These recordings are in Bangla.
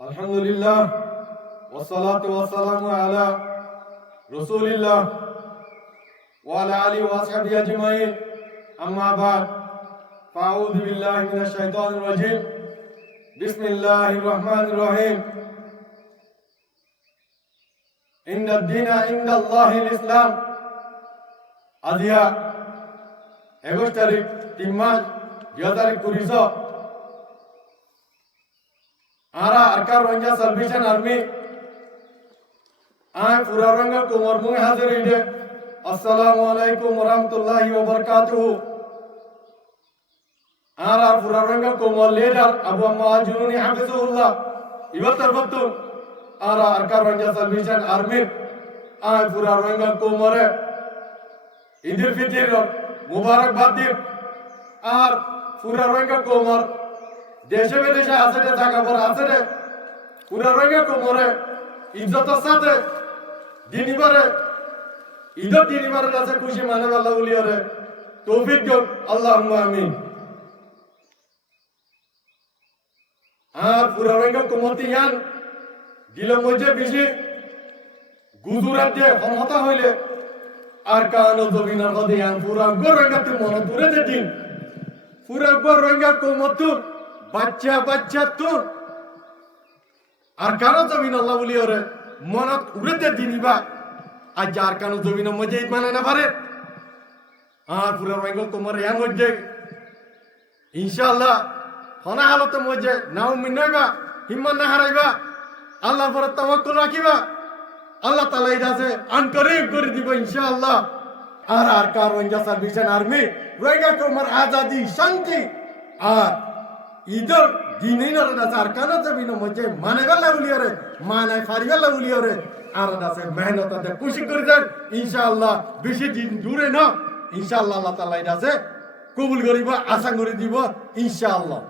আলহামদুলিল্লাহ ওয়াসসালাতু ওয়াসসালামু আলা রাসূলিল্লাহ ওয়া আলা আলিহি ওয়া আসহাবিহি আজমাইন আম্মা বাদ ফাআউযু বিল্লাহি মিনাশ শাইতানির রাজীম বিসমিল্লাহির রহমানির রহিম ইন্নাদ দীনা ইনদাল্লাহিল ইসলাম আজিয়া 21 তারিখ 3 মাস 2020 आरा अरकार रंगा सल्वेशन आर्मी आय पूरा रंगा कुमार मुंह हाजिर इधे अस्सलामु अलैकुम वरहमतुल्लाहि वबरकातुहू आरा पूरा रंगा कुमार लीडर अबू अम्मा जुनूनी हाफिजुल्लाह इवतर वक्तु आरा अरकार रंगा सल्वेशन आर्मी आय पूरा रंगा कुमार ईद उल फितर मुबारकबाद दी आर पूरा रंगा कुमार देशे विदेशे আছে রে জায়গা পর আছে রে পুরা রঙে কোমরে ইজ্জতের সাথে দিনইবারে দিনইবারে আছে খুশি মানে আল্লাহ বলিয়ারে তৌফিক দিও আল্লাহুম্মা আমিন আর পুরা রঙে কোমতি ইয়ান দিল মজে বেশি গুজরাতে ক্ষমতা হইলে আর কানো জমিনার মধ্যে ইয়ান পুরা গরঙ্গাতে মন দূরে দিন পুরা গরঙ্গা কোমতুর বাচ্চা বাচ্চা তোর আর কারো জমিন আল্লাহ বলি ওরে মনত উড়েতে দিনিবা আর যার কারো জমিন মজে মানে না পারে আর পুরো রঙ তোমার ইয়ান মধ্যে ইনশাআল্লাহ হনা হালতে মজে নাও মিনাইবা হিম্মত না হারাইবা আল্লাহর উপর তাওয়াক্কুল রাখিবা আল্লাহ তাআলা ইদাসে আনকরিব করে দিব ইনশাআল্লাহ আর কার রঙা সার্ভিসন আর্মি রঙা তোমার আজাদি শান্তি আর इधर दिनै न रदा सरकार जमीन मजे माने गल्ला उलियरे माने फारी गल्ला उलियरे आरदा से मेहनत ते खुशी कर दे इंशाअल्लाह बेशी दिन दूरे न इंशाअल्लाह अल्लाह ताआला इदा से कबूल करिबा आशा करि দিব इंशाअल्लाह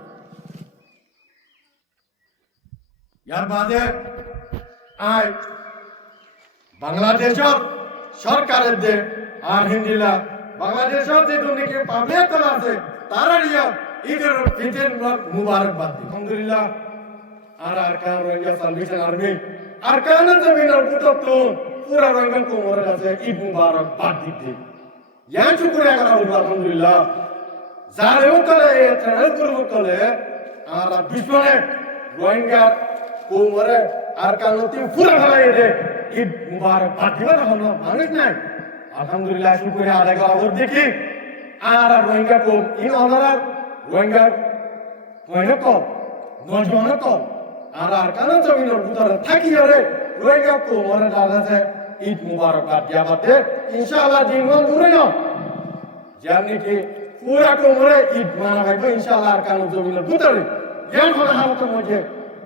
यार बादे आय बांग्लादेशर सरकारेर दे आलহামদুলিল্লাহ বাংলাদেশের যে দুনিকে পাবলিক আছে তারা রিয়া ঈদের ফিতর মুবারকবাদ আলহামদুলিল্লাহ আর আরকান রঙ্গা সালভেশন আর্মি আরকান জমিনের পুত্র পুরা রঙ্গন কোমর আছে ঈদ মুবারকবাদ দিতে ইয়ান শুকরিয়া করা হলো আলহামদুলিল্লাহ যারেও কলে এটার করব কলে আর বিশ্বনে রঙ্গা কোমরে আরকানতে পুরা হলাই দে ঈদ মুবারকবাদ দিবা হলো মানুষ নাই আলহামদুলিল্লাহ শুকরিয়া আদায় করা হলো দেখি আর রঙ্গা কোম ইন অনার রোহিঙ্গার কম নজওয়ান কম আর কারণ জমিনের ভিতরে থাকি রে রোহিঙ্গা কোমরে দাদাছে ঈদ মুবারকবাদ দিয়াবাতে ইনশাআল্লাহ দিনমান দূরে না জানি কি পুরা কোমরে ঈদ মানাবে ইনশাআল্লাহ আর কারণ জমিনের ভিতরে জ্ঞান হলে হামত মধ্যে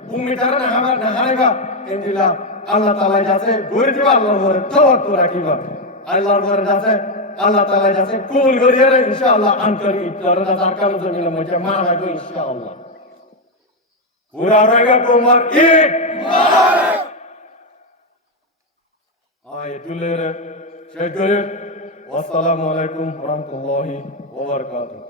ভূমি তারা না হামার না হারাইবা ইনশাআল্লাহ আল্লাহ তাআলা যাতে গড়ে দিবা আল্লাহর উপরে তাওয়াক্কুল রাখিবা আল্লাহর উপরে যাতে Allah Taala jase kul goriere insyaallah angkar itara dasarkan jaminan moja mana itu insyaallah pura raga komar Eid Mubarak ay dulere şekerim wassalamu alaikum warahmatullahi wabarakatuh